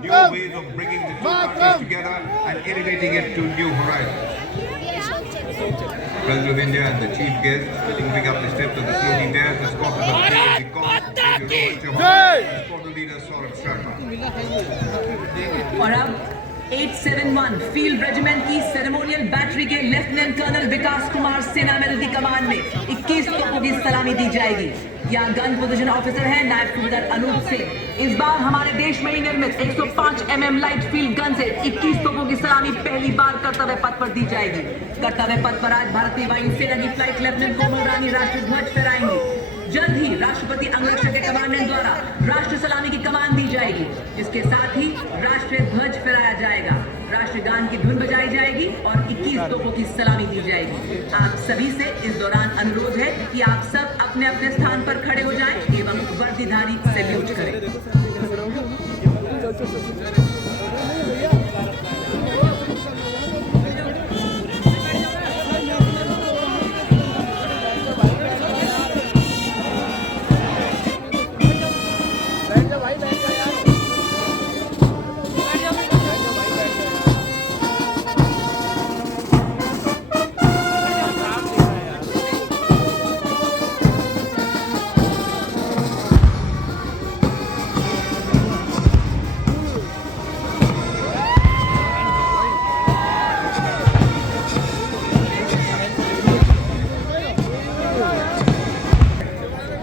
new ways of bringing the two countries together and elevating it to new horizons. President of India and the chief guest moving up the steps of the floating dais, the spot of the parade, the cost, Rohit Chauhan, the sport leader Saurabh Sharma. और अब 871 field regiment की ceremonial battery के lieutenant colonel विकास कुमार सेना medal की कमान में 21 तोपों की सलामी दी जाएगी। यहाँ गन पोजीशन ऑफिसर है नायब सूबेदार अनूप सिंह। इस बार हमारे देश में ही निर्मित 105 mm लाइट फील्ड गन से 21 तोपों की सलामी पहली बार कर्तव्य पथ पर दी जाएगी। कर्तव्य पथ पर आज भारतीय वायुसेना की फ्लाइट लेफ्टिनेंट कोमल रानी राष्ट्रीय ध्वज फहराएंगी। जल्द ही राष्ट्रपति अंगरक्षक के कमांडेंट द्वारा राष्ट्र सलामी की कमान दी जाएगी, जिसके साथ ही राष्ट्रीय ध्वज फहराया जाएगा, राष्ट्रीय गान की धुन बजाई जाएगी और 21 तोपों की सलामी दी जाएगी। आप सभी से इस दौरान अनुरोध है कि आप सब अपने अपने स्थान पर खड़े हो जाएं एवं वर्दीधारी सैल्यूट करें।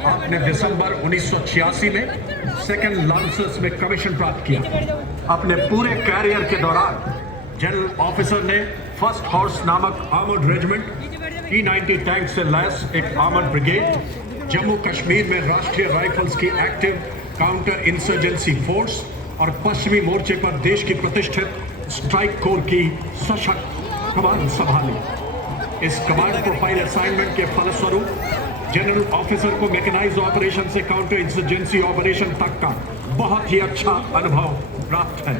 आपने दिसंबर 1986 में सेकंड लांसर्स में कमीशन प्राप्त किया। अपने पूरे कैरियर के दौरान जनरल ऑफिसर ने फर्स्ट हॉर्स नामक आर्मर्ड रेजिमेंट, T90 टैंक से लैस एक आर्मर्ड ब्रिगेड, जम्मू कश्मीर में राष्ट्रीय राइफल्स की एक्टिव काउंटर इंसर्जेंसी फोर्स और पश्चिमी मोर्चे पर देश की प्रतिष्ठित स्ट्राइक कोर की सशक्त कमान संभाली। इस कमांड प्रोफाइल असाइनमेंट के फलस्वरूप जनरल ऑफिसर को मैकेनाइज्ड ऑपरेशन से काउंटर इंसर्जेंसी ऑपरेशन तक का बहुत ही अच्छा अनुभव प्राप्त है।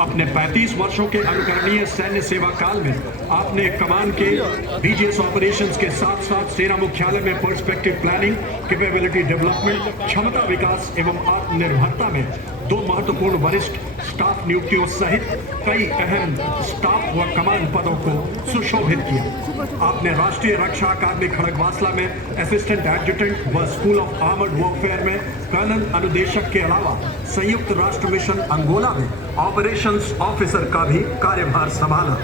अपने 35 वर्षों के अनुकरणीय सैन्य सेवा काल में आपने कमान के डीजीएस ऑपरेशंस के साथ साथ सेना मुख्यालय में पर्सपेक्टिव प्लानिंग, कैपेबिलिटी डेवलपमेंट, क्षमता विकास एवं आत्मनिर्भरता में 2 महत्वपूर्ण वरिष्ठ स्टाफ नियुक्तियों सहित कई अहम स्टाफ व कमान पदों को सुशोभित किया। आपने राष्ट्रीय रक्षा अकादमी खड़गवासला में असिस्टेंट एडजुटेंट व स्कूल ऑफ आर्मर्ड वॉरफेयर में कर्नल अनुदेशक के अलावा संयुक्त राष्ट्र मिशन अंगोला में ऑपरेशंस ऑफिसर का भी कार्यभार संभाला।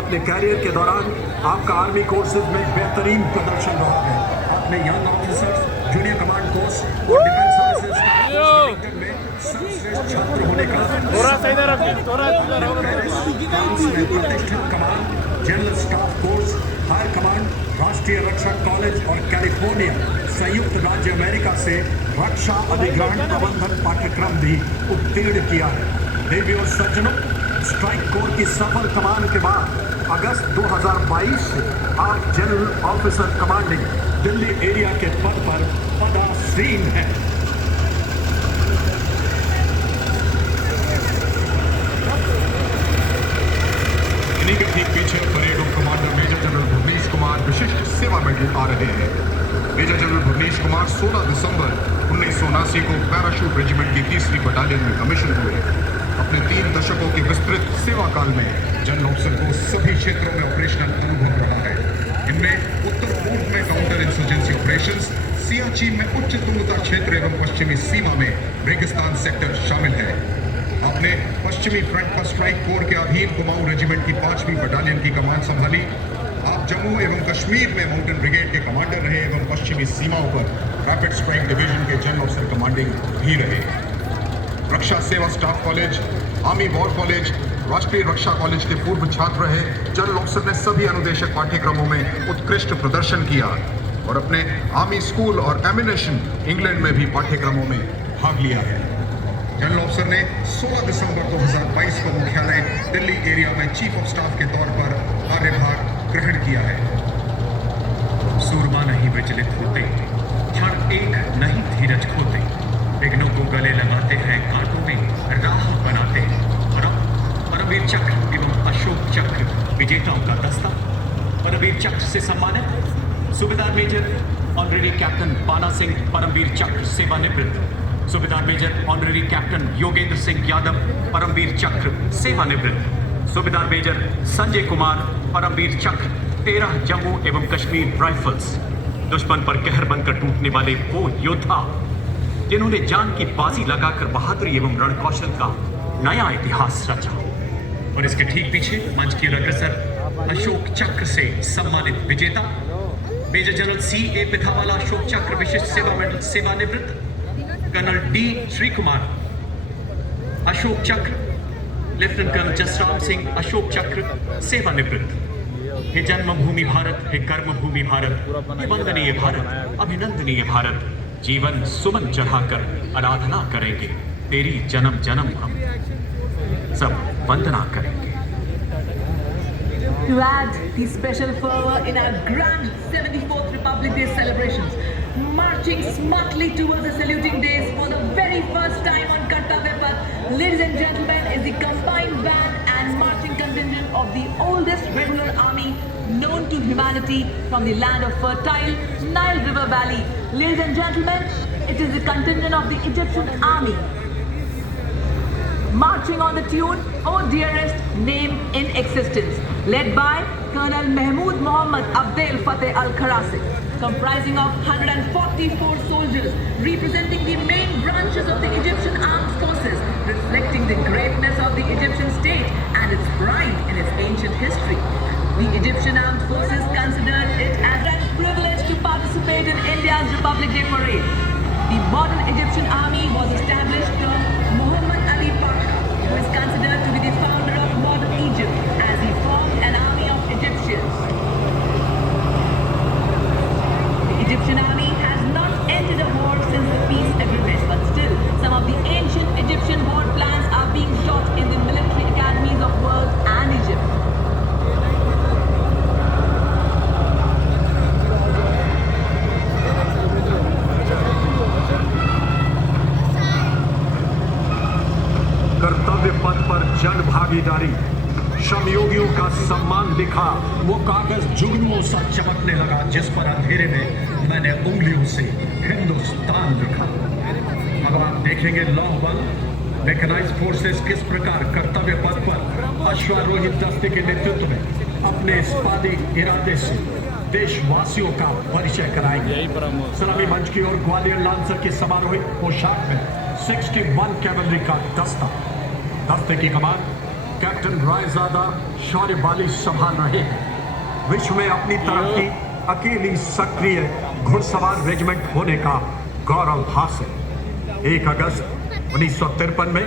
अपने कैरियर के दौरान आपका आर्मी कोर्सेज में बेहतरीन प्रदर्शन रहा है। आपने young officers, junior command course और डिफेंस सर्विसेज में सर्वश्रेष्ठ छात्र होने का प्रतिष्ठित कमान, general staff course, higher command, राष्ट्रीय रक्षा कॉलेज और कैलिफोर्निया संयुक्त राज्य अमेरिका से रक्षा अधिग्रहण प्रबंधन पाठ्यक्रम भी उत्तीर्ण किया है। देवी और सज्जनों, स्ट्राइक कोर की सफल कमान के बाद अगस्त 2022 से आप general officer commanding Delhi area के पद पर पदासीन हैं। इन्हीं के ठीक पीछे parade of commander major general Bhuvanesh Kumar Vishisht Seva medal आ रहे हैं। मेजर जनरल भुवनेश कुमार 16 दिसंबर 1979 को पैराशूट रेजिमेंट की 3री बटालियन में कमीशन हुए। अपने 3 दशकों के विस्तृत सेवा काल में जनरल ऑफिसर को सभी क्षेत्रों में ऑपरेशनल अनुभव रहा है। इनमें उत्तर पूर्व में काउंटर इंसर्जेंसी ऑपरेशंस, सियाचिन में उच्च तुंगता क्षेत्र एवं पश्चिमी सीमा में रेगिस्तान सेक्टर शामिल है। आपने पश्चिमी फ्रंट पर स्ट्राइक कोर के अधीन कुमाऊं रेजिमेंट की 5वीं बटालियन की कमान संभाली। आप जम्मू एवं कश्मीर में माउंटेन ब्रिगेड के कमांडर रहे एवं पश्चिमी सीमाओं पर रैपिड स्ट्राइक डिवीजन के जनरल ऑफिसर कमांडिंग भी रहे। रक्षा सेवा staff college, army war college, राष्ट्रीय रक्षा कॉलेज के पूर्व छात्र रहे। जनरल ऑफिसर ने सभी अनुदेशक पाठ्यक्रमों में उत्कृष्ट प्रदर्शन किया और अपने आर्मी स्कूल और एमिनेशन इंग्लैंड में भी पाठ्यक्रमों में भाग लिया है। जनरल ऑफिसर ने 16 दिसंबर 2022 को मुख्यालय दिल्ली एरिया में चीफ ऑफ स्टाफ के तौर पर कार्यभार ग्रहण किया है। सूरमा नहीं विचलित होते, क्षण एक नहीं धीरज खोते, विघ्नों को गले लगाते हैं, घाटों में राह बनाते हैं। परमवीर चक्र एवं अशोक चक्र विजेताओं का दस्ता। परमवीर चक्र से सम्मानित सूबेदार मेजर ऑनरेरी कैप्टन पाना सिंह, परमवीर चक्र सेवानिवृत्त। Subedar major honorary captain Yogendra Singh Yadav Paramvir Chakra सेवानिवृत्त। सूबेदार मेजर संजय कुमार परमवीर चक्र 13 जम्मू एवं कश्मीर राइफल्स। दुश्मन पर कहर बनकर टूटने वाले वो योद्धा जिन्होंने जान की बाजी लगाकर बहादुरी एवं रणकौशल का नया इतिहास रचा। और इसके ठीक पीछे मंच की ओर अग्रसर अशोक चक्र से सम्मानित विजेता major general C.A. Pithawala Ashok चक्र विशिष्ट सेवा मेडल सेवानिवृत्त। Colonel D. Shri Kumar Ashok Chakra. Lieutenant colonel Jasram Singh Ashok Chakra सेवानिवृत्त। हे जन्मभूमि भारत, हे कर्मभूमि भारत, हे वंदनीय भारत, अभिनंदनीय भारत, जीवन सुमन चढ़ाकर आराधना करेंगे तेरी जन्म जन्म हम सब वंदना करेंगे। To add the special fervor in our grand 74th Republic Day celebrations, marching smartly towards the saluting days for the very first time on Kartavya Path, ladies and gentlemen, is the combined band and marching contingent of the oldest regular army known to humanity from the land of fertile Nile River Valley. Ladies and gentlemen, it is the contingent of the Egyptian army, marching on the tune "Oh Dearest Name in Existence," led by Colonel Mahmood Mohammad Abdel Fateh Al-Kharasi, comprising of 144 soldiers representing the main branches of the Egyptian armed forces, reflecting the greatness of the Egyptian state and its pride in its ancient history. The Egyptian armed forces considered it as a privilege to participate in India's Republic Day parade. The modern Egyptian army was established from Muhammad Ali Pasha, who is considered to be the founder of modern Egypt, as he formed an army of Egyptians. The Egyptian army has not ended a war since the peace agreement, but still, some of the ancient Egyptian war plans are being taught in the military academies of world and Egypt. कर्तव्य पथ पर जन भागीदारी, श्रमयोगियों का सम्मान लिखा वो कागज जुगनुओं सा चमकने लगा जिस पर अंधेरे में मैंने उंगलियों से हिंदुस्तान लिखा। अब आप देखेंगे लौह बल मैकेनाइज्ड फोर्सेस किस प्रकार कर्तव्य पथ पर अश्वारोही दस्ते के नेतृत्व में अपने इस्पादी इरादे से देशवासियों का परिचय कराएंगे। सलामी मंच की ओर ग्वालियर लांसर की समारोही पोशाक में 61 कैवलरी का दस्ते की कमान कैप्टन रायजादा शौर्यबाली संभाल रहे हैं। विश्व में अपनी तरह की अकेली सक्रिय घुड़सवार रेजिमेंट होने का गौरव हासिल। 1 अगस्त 1953 में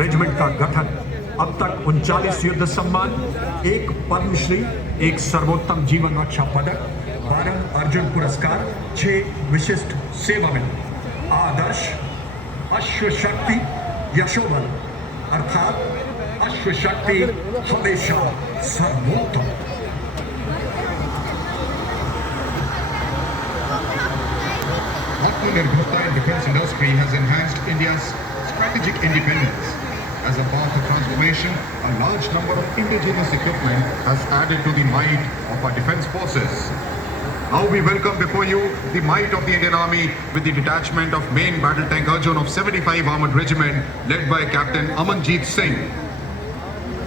रेजिमेंट का गठन। अब तक 39 युद्ध सम्मान, 1 पद्मश्री, 1 सर्वोत्तम जीवन रक्षा पदक, 12 अर्जुन पुरस्कार, 6 विशिष्ट सेवा में आदर्श अश्व शक्ति यशोबल अर्थात अश्व शक्ति हमेशा सर्वोत्तम। Atmanirbharta in defense industry has enhanced India's strategic independence. As a path of transformation, a large number of indigenous equipment has added to the might of our defense forces. Now we welcome before you the might of the Indian Army with the detachment of main battle tank Arjun of 75 Armored Regiment led by Captain Amanjeet Singh.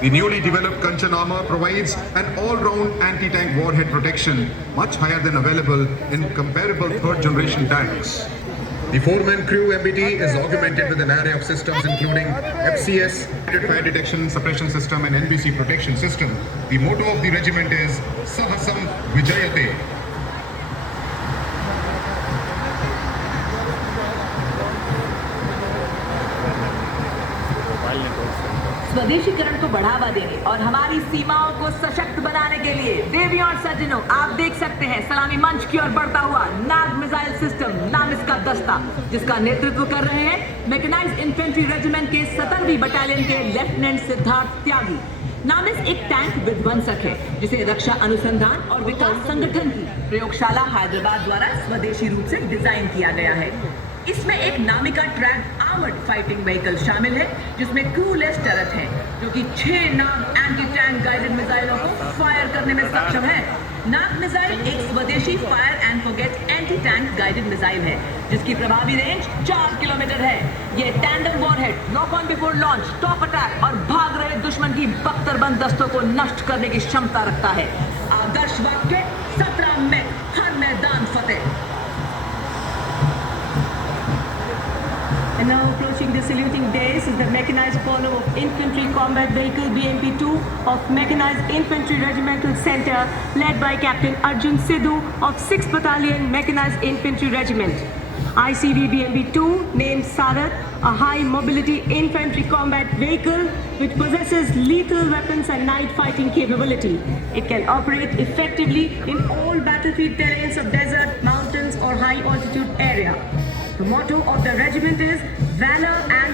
The newly developed Kanchan armor provides an all-round anti-tank warhead protection much higher than available in comparable third-generation tanks. The 4-man crew MBT is augmented with an array of systems including FCS, Fire Detection Suppression System and NBC Protection System. The motto of the regiment is Sahasam Vijayate. स्वदेशीकरण को बढ़ावा देने और हमारी सीमाओं को सशक्त बनाने के लिए देवियों और सज्जनों, आप देख सकते हैं सलामी मंच की ओर बढ़ता हुआ नाग मिसाइल सिस्टम नाम इसका दस्ता, जिसका नेतृत्व कर रहे हैं मैकेनाइज्ड इन्फेंट्री रेजिमेंट के 17वीं बटालियन के लेफ्टिनेंट सिद्धार्थ त्यागी। नामिस एक टैंक विध्वंसक है जिसे रक्षा अनुसंधान और विकास संगठन की प्रयोगशाला हैदराबाद द्वारा स्वदेशी रूप से डिजाइन किया गया है। इसमें एक नामिका ट्रैक आर्मर्ड फाइटिंग व्हीकल शामिल है जिसमें क्रूलेस टरट है जो कि 6 नाग एंटी टैंक गाइडेड मिसाइलों को फायर करने में सक्षम है। नाग मिसाइल एक स्वदेशी fire and forget anti tank guided missile है जिसकी प्रभावी रेंज 4 किलोमीटर है। ये tandem warhead, lock on before launch, top attack और भाग रहे दुश्मन की बख्तरबंद दस्तों को नष्ट करने की क्षमता रखता है। आदर्श वाक्य 17 में हर मैदान फतेह। And now approaching the saluting dais is the mechanized polo of Infantry Combat Vehicle BMP-2 of Mechanized Infantry Regimental Center led by Captain Arjun Sidhu of 6th Battalion Mechanized Infantry Regiment. ICV BMP-2 named Sarat, a high mobility infantry combat vehicle which possesses lethal weapons and night fighting capability. It can operate effectively in all battlefield terrains of desert, mountains or high altitude area. The motto of the regiment is Valor and